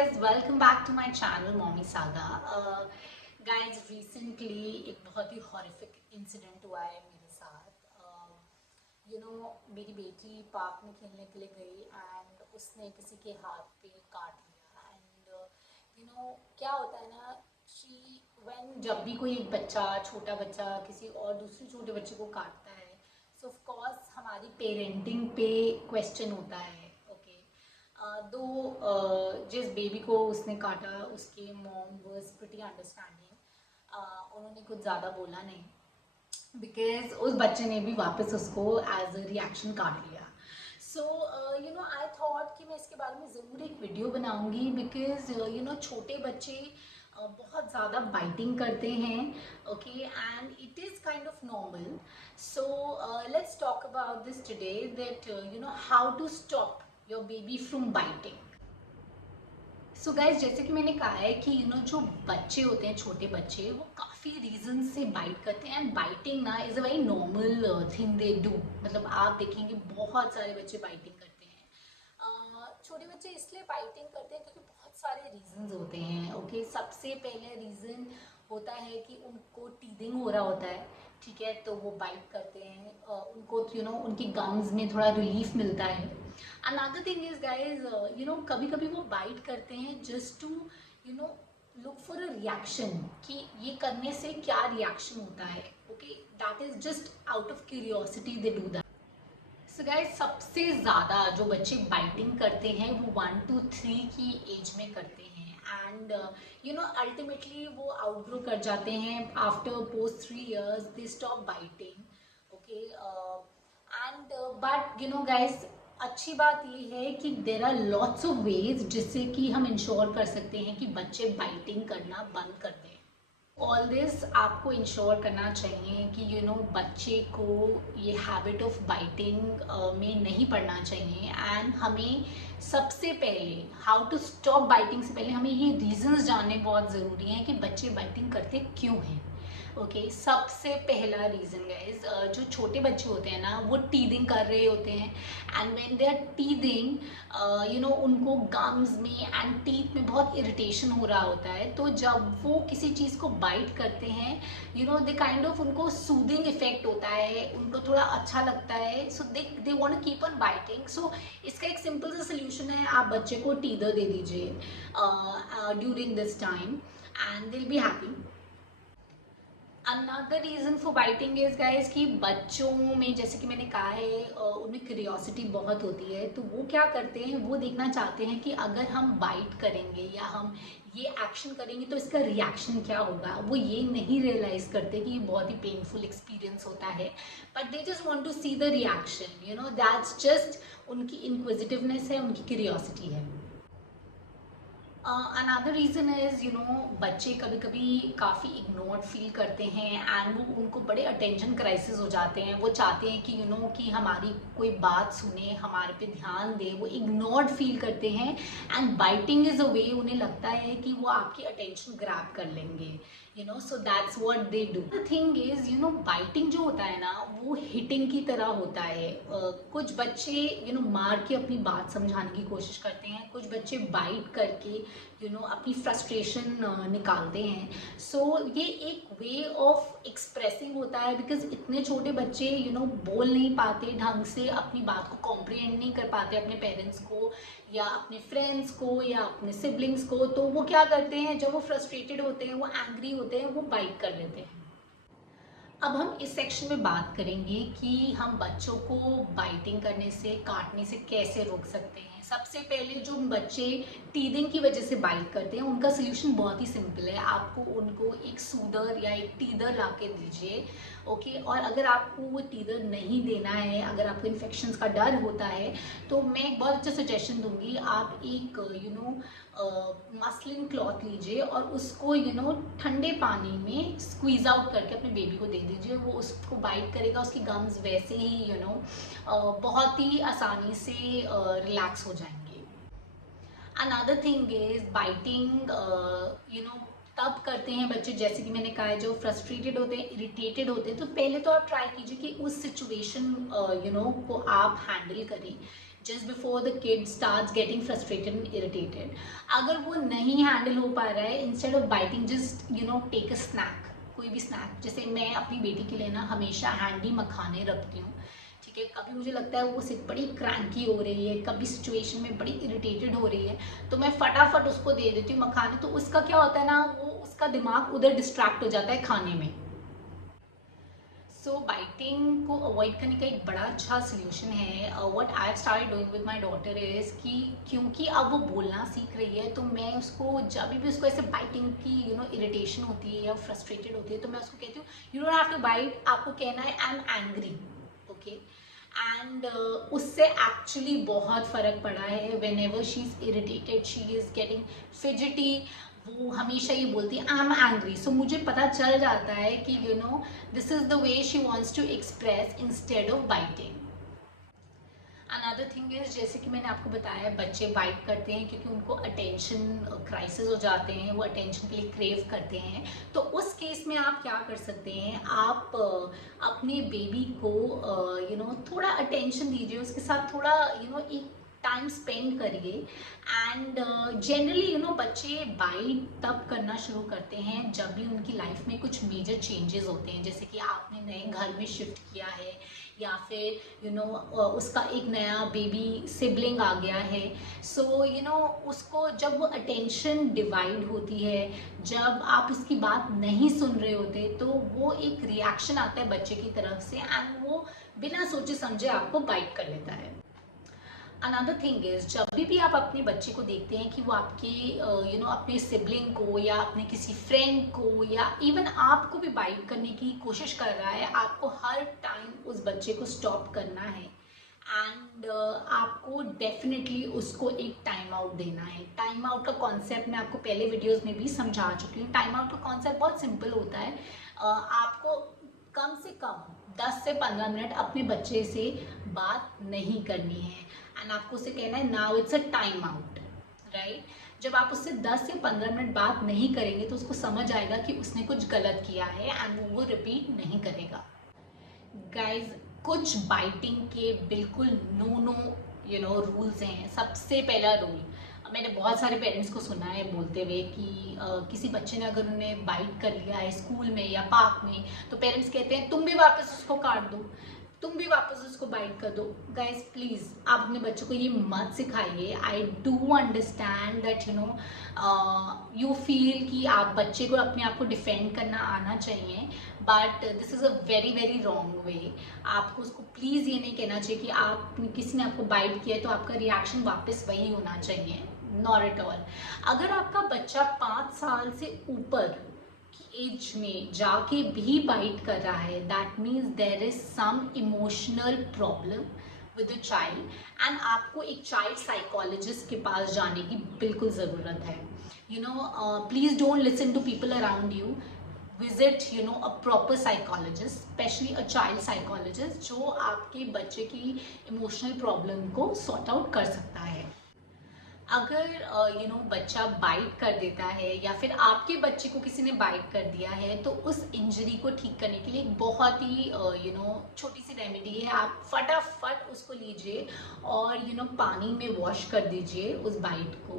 guys, welcome back to my channel Mommy Saga. Guys, recently एक बहुत ही horrific incident हुआ है मेरे साथ. मेरी बेटी पार्क में खेलने के लिए गई and उसने किसी के हाथ पे काट लिया and क्या होता है ना, जब भी कोई एक बच्चा, छोटा बच्चा किसी और दूसरे छोटे बच्चे को काटता है, so of course हमारी पेरेंटिंग पे क्वेश्चन होता है. जिस बेबी को उसने काटा उसके मॉम वाज प्रीटी अंडरस्टैंडिंग. उन्होंने कुछ ज़्यादा बोला नहीं बिकॉज उस बच्चे ने भी वापस उसको एज अ रिएक्शन काट लिया. सो आई थॉट कि मैं इसके बारे में ज़रूर एक वीडियो बनाऊंगी बिकॉज छोटे बच्चे बहुत ज़्यादा बाइटिंग करते हैं. Okay, and it is kind of normal. So let's talk about this today that how to stop your baby from biting. So guys, जैसे कि मैंने कहा है कि जो बच्चे होते हैं, छोटे बच्चे, वो काफ़ी रीजन से बाइट करते हैं एंड बाइटिंग ना is a very normal thing they do. मतलब आप देखेंगे बहुत सारे बच्चे बाइटिंग करते हैं. छोटे बच्चे इसलिए बाइटिंग करते हैं क्योंकि बहुत सारे रीजंस होते हैं. ओके, सबसे पहले रीज़न होता है कि उनको टीदिंग हो रहा होता है. ठीक है, तो वो बाइट करते हैं. उनको उनकी गम्स में थोड़ा रिलीफ मिलता है. अनदर थिंग इज गाइज, कभी कभी वो बाइट करते हैं just to look for a reaction कि ये करने से क्या रिएक्शन होता है. Okay, that is just out of curiosity they do that. So guys, सबसे ज़्यादा जो बच्चे बाइटिंग करते हैं वो 1 to 3 की एज में करते हैं एंड अल्टीमेटली वो आउटग्रो कर जाते हैं. After post 3 years they stop biting. Okay, and but guys, अच्छी बात ये है कि there are lots of ways जिससे कि हम इंश्योर कर सकते हैं कि बच्चे बाइटिंग करना बंद कर दें. ऑल दिस आपको इंश्योर करना चाहिए कि बच्चे को ये हैबिट ऑफ बाइटिंग में नहीं पड़ना चाहिए. एंड हमें सबसे पहले हाउ टू स्टॉप बाइटिंग से पहले हमें ये रीजंस जानने बहुत ज़रूरी हैं कि बच्चे बाइटिंग करते क्यों हैं. ओके, सबसे पहला रीज़न गाइज, जो छोटे बच्चे होते हैं ना, वो टीदिंग कर रहे होते हैं and when they are teething उनको गम्स में एंड टीथ में बहुत इरिटेशन हो रहा होता है. तो जब वो किसी चीज़ को बाइट करते हैं दे काइंड ऑफ उनको सूदिंग इफेक्ट होता है, उनको थोड़ा अच्छा लगता है. So they want to keep on biting. So इसका एक सिंपल सा सोल्यूशन है, आप बच्चे को टीदर दे दीजिए during this time and they will be happy. Another reason for biting is guys कि बच्चों में, जैसे कि मैंने कहा है, उनमें क्यूरियोसिटी बहुत होती है. तो वो क्या करते हैं, वो देखना चाहते हैं कि अगर हम बाइट करेंगे या हम ये एक्शन करेंगे तो इसका रिएक्शन क्या होगा. वो ये नहीं रियलाइज करते कि ये बहुत ही पेनफुल एक्सपीरियंस होता है, but they just want to see the reaction. That's just उनकी इंक्विजिटिवनेस है, उनकी क्यूरियोसिटी है. अनदर रीज़न इज़ बच्चे कभी कभी काफ़ी इग्नोर्ड फील करते हैं एंड वो उनको बड़े अटेंशन क्राइसिस हो जाते हैं. वो चाहते हैं कि कि हमारी कोई बात सुने, हमारे पे ध्यान दे. वो इग्नोर्ड फील करते हैं एंड बाइटिंग इज़ अ वे, उन्हें लगता है कि वो आपकी अटेंशन ग्रैब कर लेंगे. So that's what they do. The thing is biting जो होता है ना, वो हिटिंग की तरह होता है. कुछ बच्चे मार के अपनी बात समझाने की कोशिश करते हैं, कुछ बच्चे बाइट करके अपनी फ्रस्ट्रेशन निकालते हैं. सो ये एक वे ऑफ एक्सप्रेसिंग होता है बिकॉज इतने छोटे बच्चे बोल नहीं पाते ढंग से, अपनी बात को कॉम्प्रिहेंड नहीं कर पाते अपने पेरेंट्स को या अपने फ्रेंड्स को या अपने सिबलिंग्स को. तो वो क्या करते हैं, जब वो फ्रस्ट्रेटेड होते हैं, वो एंग्री होते हैं, वो बाइट कर लेते हैं. अब हम इस सेक्शन में बात करेंगे कि हम बच्चों को बाइटिंग करने से, काटने से कैसे रोक सकते हैं. सबसे पहले जो बच्चे टीदिंग की वजह से बाइट करते हैं, उनका सोल्यूशन बहुत ही सिंपल है. आपको उनको एक सूदर या एक टीदर ला के दीजिए. ओके, और अगर आपको वो टीदर नहीं देना है, अगर आपको इन्फेक्शंस का डर होता है, तो मैं एक बहुत अच्छा सजेशन दूंगी. आप एक मसलिन क्लॉथ लीजिए और उसको ठंडे पानी में स्क्वीज आउट करके अपने बेबी को दे दीजिए. वो उसको बाइट करेगा, उसकी गम्स वैसे ही बहुत ही आसानी से रिलैक्स हो जाएंगे. अनदर थिंग इज बाइटिंग तब करते हैं बच्चे, जैसे कि मैंने कहा है, जो फ्रस्ट्रेटेड होते हैं, इरिटेटेड होते हैं. तो पहले तो आप ट्राई कीजिए कि उस सिचुएशन को आप हैंडल करें. Just before the kid starts getting frustrated and irritated. अगर वो नहीं हैंडल हो पा रहा है, instead of biting just take a snack, कोई भी स्नैक। जैसे मैं अपनी बेटी के लिए ना हमेशा हैंडी मखाने रखती हूँ, ठीक है। कभी मुझे लगता है वो सिर्फ बड़ी क्रैंकी हो रही है, कभी सिचुएशन में बड़ी इरिटेटेड हो रही है, तो मैं फटाफट उसको दे देती हूँ मखाने। तो उसका क्या होता है ना, वो उसका दिमाग उधर डिस्ट्रैक्ट हो जाता है खाने में। सो बाइटिंग को अवॉइड करने का एक बड़ा अच्छा सोल्यूशन है, what I started doing with my daughter is कि क्योंकि अब वो बोलना सीख रही है, तो मैं उसको जब भी उसको ऐसे बाइटिंग की इरिटेशन होती है या फ्रस्ट्रेटेड होती है, तो मैं उसको कहती हूँ you don't have to bite, आपको कहना है I am angry, okay. And उससे एक्चुअली बहुत फ़र्क पड़ा है। Whenever she is irritated, she is getting fidgety, वो हमेशा ये बोलती है आई एम एंग्री। सो मुझे पता चल जाता है कि this is the way she wants to express instead of biting. Another thing is, जैसे कि मैंने आपको बताया, बच्चे बाइट करते हैं क्योंकि उनको अटेंशन क्राइसिस हो जाते हैं, वो अटेंशन के लिए क्रेव करते हैं। तो उस केस में आप क्या कर सकते हैं, आप अपने बेबी को थोड़ा अटेंशन दीजिए, उसके साथ थोड़ा एक टाइम स्पेंड करिए। एंड जनरली बच्चे बाइट तब करना शुरू करते हैं जब भी उनकी लाइफ में कुछ मेजर चेंजेस होते हैं, जैसे कि आपने नए घर में शिफ्ट किया है, या फिर उसका एक नया बेबी सिबलिंग आ गया है। सो उसको जब वो अटेंशन डिवाइड होती है, जब आप उसकी बात नहीं सुन रहे होते, तो वो एक रिएक्शन आता है बच्चे की तरफ से, एंड वो बिना सोचे समझे आपको बाइट कर लेता है। अनदर थिंग इज, जब भी आप अपने बच्चे को देखते हैं कि वो आपके अपने सिबलिंग को या अपने किसी फ्रेंड को या इवन आपको भी बाइट करने की कोशिश कर रहा है, आपको हर टाइम उस बच्चे को स्टॉप करना है। एंड आपको डेफिनेटली उसको एक टाइम आउट देना है। टाइम आउट का कॉन्सेप्ट मैं आपको पहले वीडियोस में भी समझा चुकी हूँ। टाइम आउट का कॉन्सेप्ट बहुत सिंपल होता है। आपको कम से कम 10 से 15 मिनट अपने बच्चे से बात नहीं करनी है, एंड आपको उसे कहना है now it's a time out, right. जब आप उससे 10 से 15 मिनट बात नहीं करेंगे, तो उसको समझ आएगा कि उसने कुछ गलत किया है, एंड वो रिपीट नहीं करेगा। गाइज, कुछ बाइटिंग के बिल्कुल नो रूल्स हैं। सबसे पहला रूल, मैंने बहुत सारे पेरेंट्स को सुना है बोलते हुए कि किसी बच्चे ने अगर उन्हें बाइट कर लिया है स्कूल में या पार्क में, तो पेरेंट्स कहते हैं तुम भी वापस उसको काट दो, तुम भी वापस उसको बाइट कर दो। गाइज प्लीज़, आप अपने बच्चों को ये मत सिखाइए। I do understand that you feel कि आप बच्चे को अपने आप को डिफेंड करना आना चाहिए, but this is a very very wrong way. आपको उसको प्लीज़ ये नहीं कहना चाहिए कि आप किसी ने आपको बाइट किया है तो आपका रिएक्शन वापस वही होना चाहिए, नॉट एट ऑल। अगर आपका बच्चा 5 साल से ऊपर एज में जाके भी बाइट कर रहा है, that means there is some emotional problem with the child, and आपको एक चाइल्ड साइकोलॉजिस्ट के पास जाने की बिल्कुल ज़रूरत है। Please don't listen to people around you, visit a proper psychologist, specially a child psychologist, जो आपके बच्चे की इमोशनल प्रॉब्लम को सॉर्ट आउट कर सकता है। अगर बच्चा बाइट कर देता है, या फिर आपके बच्चे को किसी ने बाइट कर दिया है, तो उस इंजरी को ठीक करने के लिए एक बहुत ही छोटी सी रेमेडी है। आप फटाफट उसको लीजिए और पानी में वॉश कर दीजिए उस बाइट को,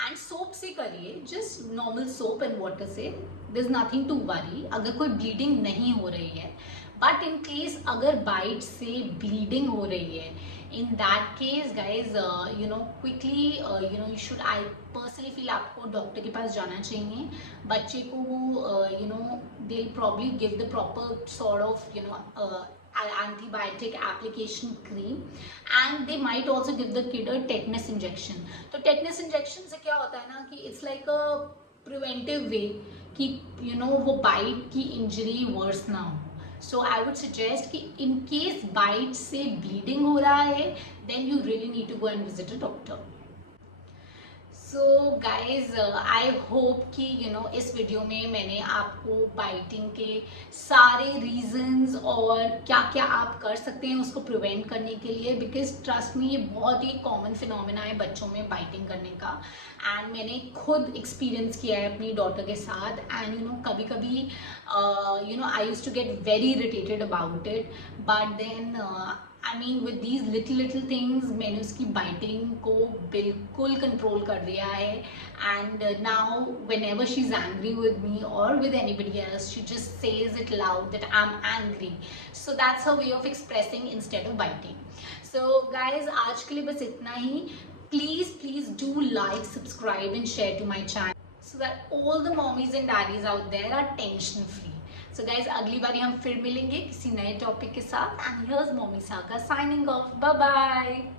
एंड सोप से करिए, just normal soap and water से। There is nothing to worry अगर कोई ब्लीडिंग नहीं हो रही है। बट इन केस अगर बाइट से ब्लीडिंग हो रही है, in that case guys quickly you should, I personally feel आपको डॉक्टर के पास जाना चाहिए। बच्चे को they'll probably give the proper sort of antibiotic application cream, and they might also give the kid a tetanus injection। तो tetanus injection से क्या होता है ना कि it's like a preventive way कि वो बाइट की इंजरी वर्स ना हो। सो आई वुड सजेस्ट कि इन केस बाइट से ब्लीडिंग हो रहा है, then you really need to go and visit a doctor. So guys, I hope कि इस वीडियो में मैंने आपको बाइटिंग के सारे रीजंस और क्या क्या आप कर सकते हैं उसको प्रिवेंट करने के लिए, बिकॉज ट्रस्ट में ये बहुत ही कॉमन फिनोमेना है बच्चों में बाइटिंग करने का, एंड मैंने खुद एक्सपीरियंस किया है अपनी डॉटर के साथ। एंड कभी कभी I used to get very irritated about it, but then I mean with these little things मैंने उसकी बाइटिंग को बिल्कुल कंट्रोल कर लिया है. And now whenever she is angry with me और with anybody else, she just says it loud that I am angry. So that's her way of expressing instead of biting. So guys, आज के लिए बस इतना ही. Please do like, subscribe and share to my channel so that all the mommies and daddies out there are tension free. So guys, अगली बारी हम फिर मिलेंगे किसी नए टॉपिक के साथ. And here's Mommy Saga signing off. Bye bye.